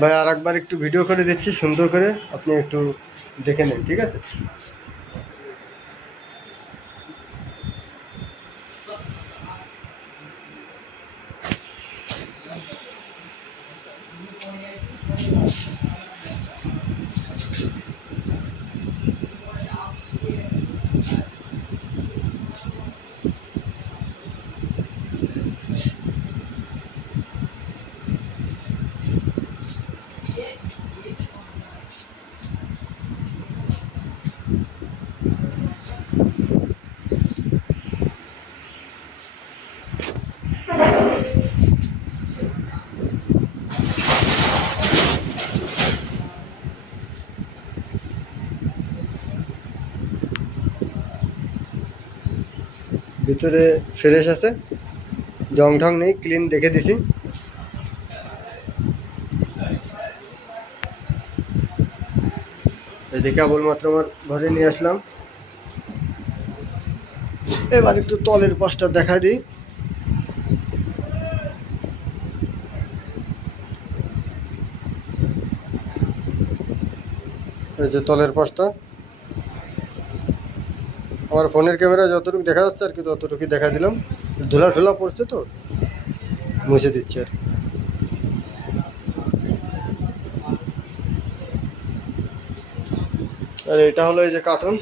ভাই আর একবার একটু ভিডিও করে দিচ্ছি সুন্দর করে, আপনি একটু দেখে নেন, ঠিক আছে? ভিতরে ফ্রেশ আছে, জং ঢং নেই, ক্লিন দেখে দিছি। এই যে কেবলমাত্র আমার ঘরে নিয়ে আসলাম। এবার একটু তলের পাশটা দেখা দিই। এই যে তলের পাশটা, আমার ফোনের ক্যামেরা যতটুকু দেখা যাচ্ছে আর কি ততটুকুই দেখা দিলাম। ধুলা ঠুলা পড়ছে তো মুছে দিচ্ছি আর কি। আর এটা হলো এই যে কার্টুন।